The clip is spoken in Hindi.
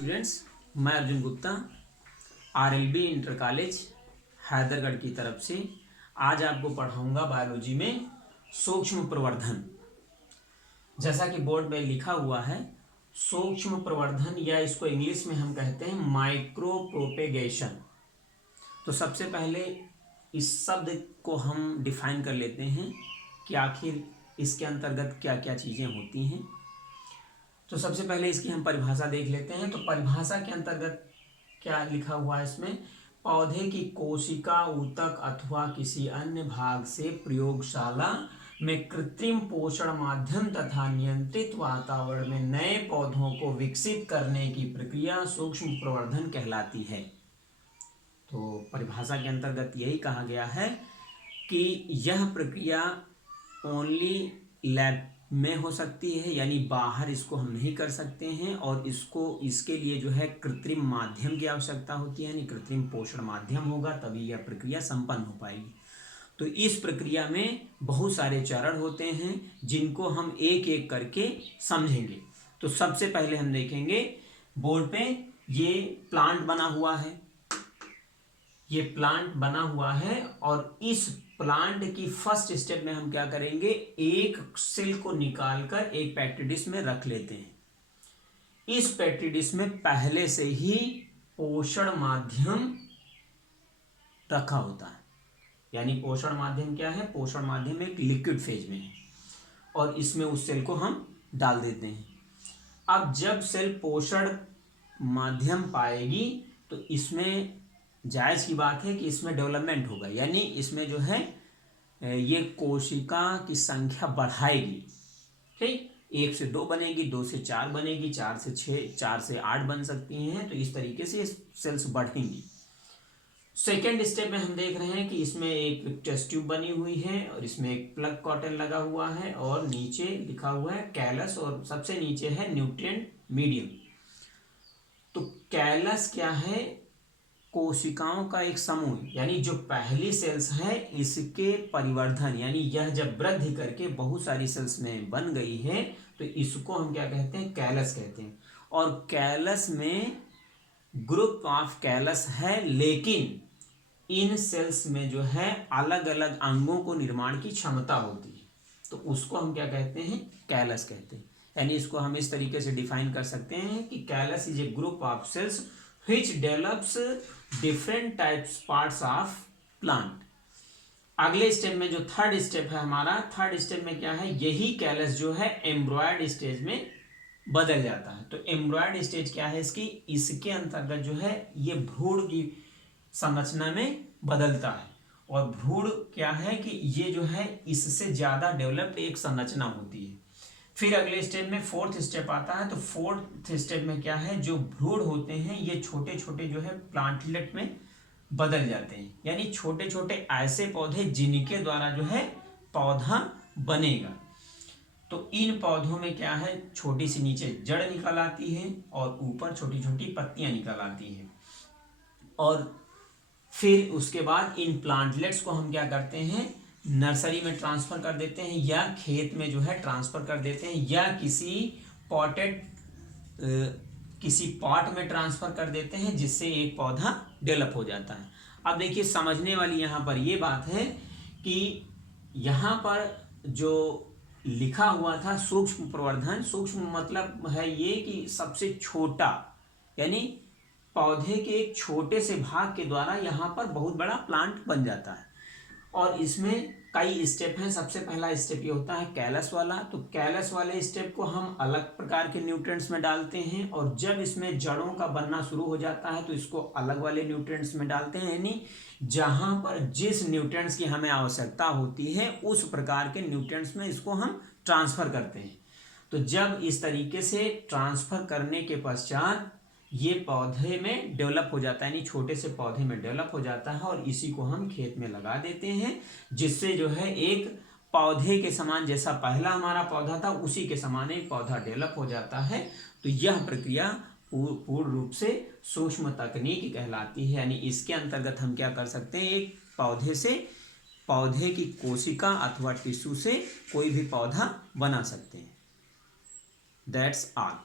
स्टूडेंट्स, मैं Arjun Gupta RLB inter college Haidergarh की तरफ से आज आपको पढ़ाऊंगा बायोलॉजी में सूक्ष्म प्रवर्धन। जैसा कि बोर्ड में लिखा हुआ है सूक्ष्म प्रवर्धन, या इसको इंग्लिश में हम कहते हैं माइक्रो प्रोपेगेशन। तो सबसे पहले इस शब्द को हम डिफाइन कर लेते हैं कि आखिर इसके अंतर्गत क्या क्या चीज़ें होती हैं। तो सबसे पहले इसकी हम परिभाषा देख लेते हैं। तो परिभाषा के अंतर्गत क्या लिखा हुआ है इसमें, पौधे की कोशिका ऊतक अथवा किसी अन्य भाग से प्रयोगशाला में कृत्रिम पोषण माध्यम तथा नियंत्रित वातावरण में नए पौधों को विकसित करने की प्रक्रिया सूक्ष्म प्रवर्धन कहलाती है। तो परिभाषा के अंतर्गत यही कहा गया है कि यह प्रक्रिया ओनली लैब में हो सकती है, यानी बाहर इसको हम नहीं कर सकते हैं, और इसके लिए जो है कृत्रिम माध्यम की आवश्यकता होती है, यानी कृत्रिम पोषण माध्यम होगा तभी यह प्रक्रिया संपन्न हो पाएगी। तो इस प्रक्रिया में बहुत सारे चरण होते हैं जिनको हम एक एक करके समझेंगे। तो सबसे पहले हम देखेंगे बोर्ड पे ये प्लांट बना हुआ है, ये प्लांट बना हुआ है, और इस प्लांट की फर्स्ट स्टेप में हम क्या करेंगे, एक सेल को निकालकर एक पेट्री डिश में रख लेते हैं। इस पेट्री डिश में पहले से ही पोषण माध्यम रखा होता है, यानी पोषण माध्यम क्या है, पोषण माध्यम एक लिक्विड फेज में है, और इसमें उस सेल को हम डाल देते हैं। अब जब सेल पोषण माध्यम पाएगी तो इसमें जायज़ की बात है कि इसमें डेवलपमेंट होगा, यानी इसमें जो है ये कोशिका की संख्या बढ़ाएगी। ठीक, 1 से 2 बनेगी, 2 से 4 बनेगी, 4 से 6, 4 से 8 बन सकती हैं। तो इस तरीके से सेल्स बढ़ेंगी। सेकेंड स्टेप में हम देख रहे हैं कि इसमें एक टेस्ट ट्यूब बनी हुई है, और इसमें एक प्लग कॉटन लगा हुआ है, और नीचे लिखा हुआ है कैलस, और सबसे नीचे है न्यूट्रिएंट मीडियम। तो कैलस क्या है, कोशिकाओं का एक समूह, यानी जो पहली सेल्स है इसके परिवर्धन, यानी यह जब वृद्धि करके बहुत सारी सेल्स में बन गई है तो इसको हम क्या कहते हैं, कैलस कहते हैं। और कैलस में ग्रुप ऑफ कैलस है, लेकिन इन सेल्स में जो है अलग अलग अंगों को निर्माण की क्षमता होती है, तो उसको हम क्या कहते हैं, कैलस कहते हैं। यानी इसको हम इस तरीके से डिफाइन कर सकते हैं कि callus is a group of cells which develops different types parts of plant। अगले स्टेप में जो थर्ड स्टेप है हमारा, थर्ड स्टेप में क्या है, यही कैलस जो है एम्ब्रॉयड स्टेज में बदल जाता है। तो एम्ब्रॉयड स्टेज क्या है इसकी, इसके अंतर्गत जो है ये भ्रूण की संरचना में बदलता है, और भ्रूण क्या है कि ये जो है इससे ज्यादा डेवलप्ड एक संरचना होती है। फिर अगले स्टेप में फोर्थ स्टेप आता है। तो फोर्थ स्टेप में क्या है, जो भ्रूण होते हैं ये छोटे छोटे जो है प्लांटलेट में बदल जाते हैं, यानी छोटे छोटे ऐसे पौधे जिनके द्वारा जो है पौधा बनेगा। तो इन पौधों में क्या है, छोटी सी नीचे जड़ निकल आती है और ऊपर छोटी छोटी पत्तियां निकल आती हैं, और फिर उसके बाद इन प्लांटलेट्स को हम क्या करते हैं, नर्सरी में ट्रांसफर कर देते हैं, या खेत में जो है ट्रांसफर कर देते हैं, या किसी पॉट में ट्रांसफर कर देते हैं, जिससे एक पौधा डेवलप हो जाता है। अब देखिए समझने वाली यहाँ पर ये बात है कि यहाँ पर जो लिखा हुआ था सूक्ष्म प्रवर्धन, सूक्ष्म मतलब है ये कि सबसे छोटा, यानी पौधे के एक छोटे से भाग के द्वारा यहाँ पर बहुत बड़ा प्लांट बन जाता है। और इसमें कई स्टेप हैं। सबसे पहला स्टेप ये होता है कैलस वाला। तो कैलस वाले स्टेप को हम अलग प्रकार के न्यूट्रिएंट्स में डालते हैं, और जब इसमें जड़ों का बनना शुरू हो जाता है तो इसको अलग वाले न्यूट्रिएंट्स में डालते हैं, यानी जहां पर जिस न्यूट्रिएंट्स की हमें आवश्यकता होती है उस प्रकार के न्यूट्रिएंट्स में इसको हम ट्रांसफर करते हैं। तो जब इस तरीके से ट्रांसफर करने के पश्चात ये पौधे में डेवलप हो जाता है, यानी छोटे से पौधे में डेवलप हो जाता है, और इसी को हम खेत में लगा देते हैं, जिससे जो है एक पौधे के समान, जैसा पहला हमारा पौधा था उसी के समान एक पौधा डेवलप हो जाता है। तो यह प्रक्रिया पूर्ण रूप से सूक्ष्म तकनीक कहलाती है। यानी इसके अंतर्गत हम क्या कर सकते हैं, एक पौधे से, पौधे की कोशिका अथवा टिश्यू से कोई भी पौधा बना सकते हैं। That's all.